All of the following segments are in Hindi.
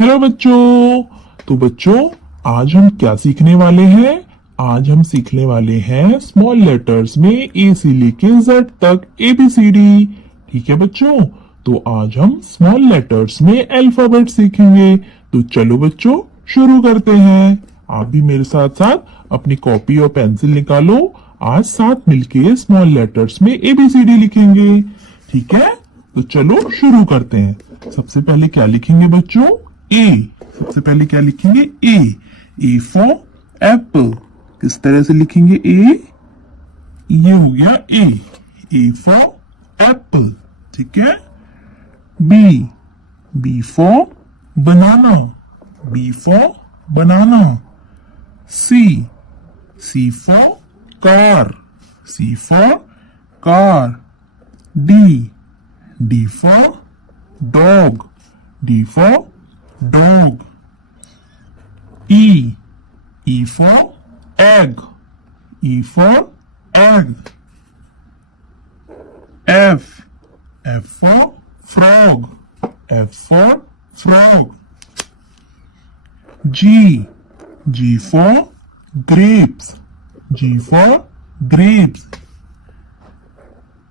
हेलो बच्चों। तो बच्चों, आज हम क्या सीखने वाले हैं? आज हम सीखने वाले हैं स्मॉल लेटर्स में ए से लेके जेड तक ABCD। ठीक है बच्चों, तो आज हम स्मॉल लेटर्स में अल्फाबेट सीखेंगे। तो चलो बच्चों, शुरू करते हैं। आप भी मेरे साथ साथ अपनी कॉपी और पेंसिल निकालो। आज साथ मिलके स्मॉल लेटर्स में ABCD लिखेंगे। ठीक है, तो चलो शुरू करते हैं। सबसे पहले क्या लिखेंगे बच्चों? ए। सबसे पहले क्या लिखेंगे? ए फॉर एप्पल। किस तरह से लिखेंगे ए? ये हो गया ए फॉर एप्पल। ठीक है। B for banana. B for banana. C for car. C for car. D for dog. D for dog. E for egg. E for egg. F for frog. F for frog. G for grapes. G for grapes.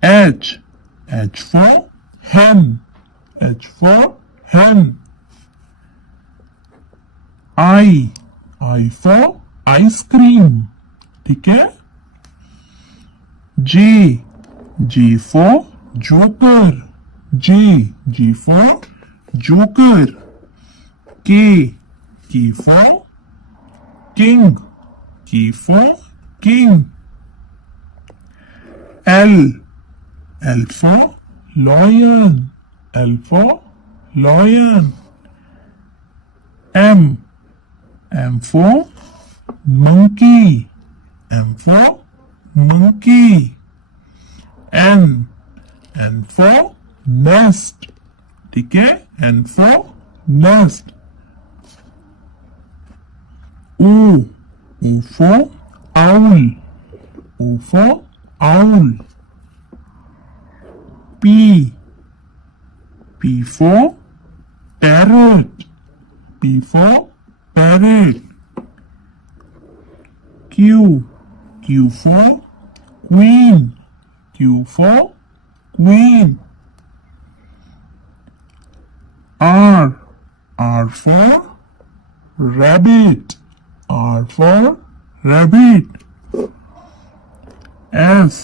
H for hen. H for hen. I for ice cream. ठीक है। J for joker. J for joker. K for king. K for king. L for lion. L for lion. M for monkey. M for monkey. N for nest. ठीक है। N for nest. O for owl. O for owl. P for parrot. P for parrot. Q for queen. Q for queen. R for rabbit. R for rabbit. S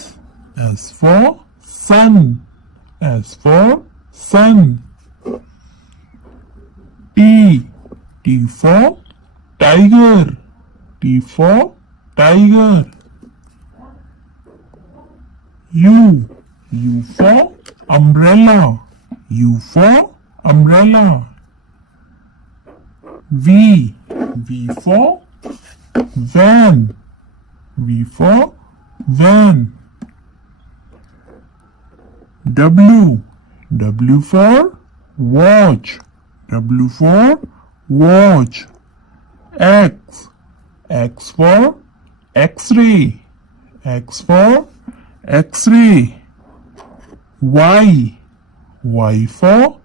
for sun. S for sun. T for tiger. T for tiger. U for umbrella. U for umbrella. V for van. V for van. W for watch. W for watch. X for X-ray. X for X-ray. Y for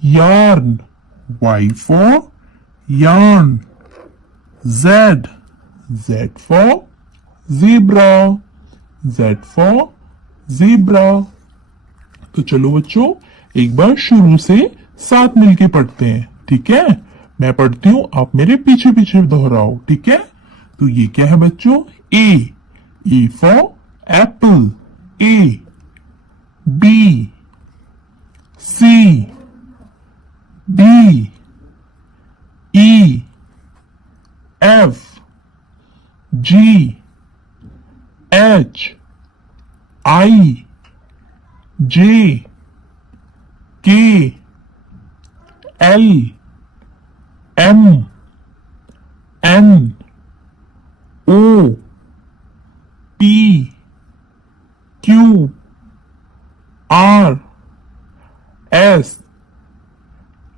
yarn. Y for yarn. Z for zebra. Z for zebra. तो चलो बच्चों, एक बार शुरू से साथ मिलके पढ़ते हैं। ठीक है, मैं पढ़ती हूँ, आप मेरे पीछे पीछे दोहराओ। ठीक है। तो ये क्या है बच्चों? A for apple. A. B C D E F G H I J K L M N O P Q R S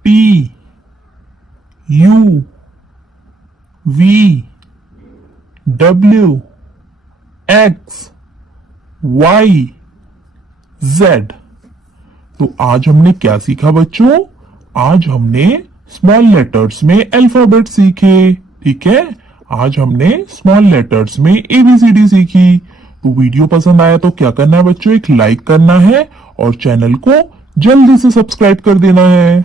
T U V W X Y Z। तो आज हमने क्या सीखा बच्चों? आज हमने स्मॉल लेटर्स में अल्फाबेट सीखे। ठीक है, आज हमने स्मॉल लेटर्स में एबीसीडी सीखी। तो वीडियो पसंद आया तो क्या करना है बच्चों, एक लाइक करना है और चैनल को जल्दी से सब्सक्राइब कर देना है।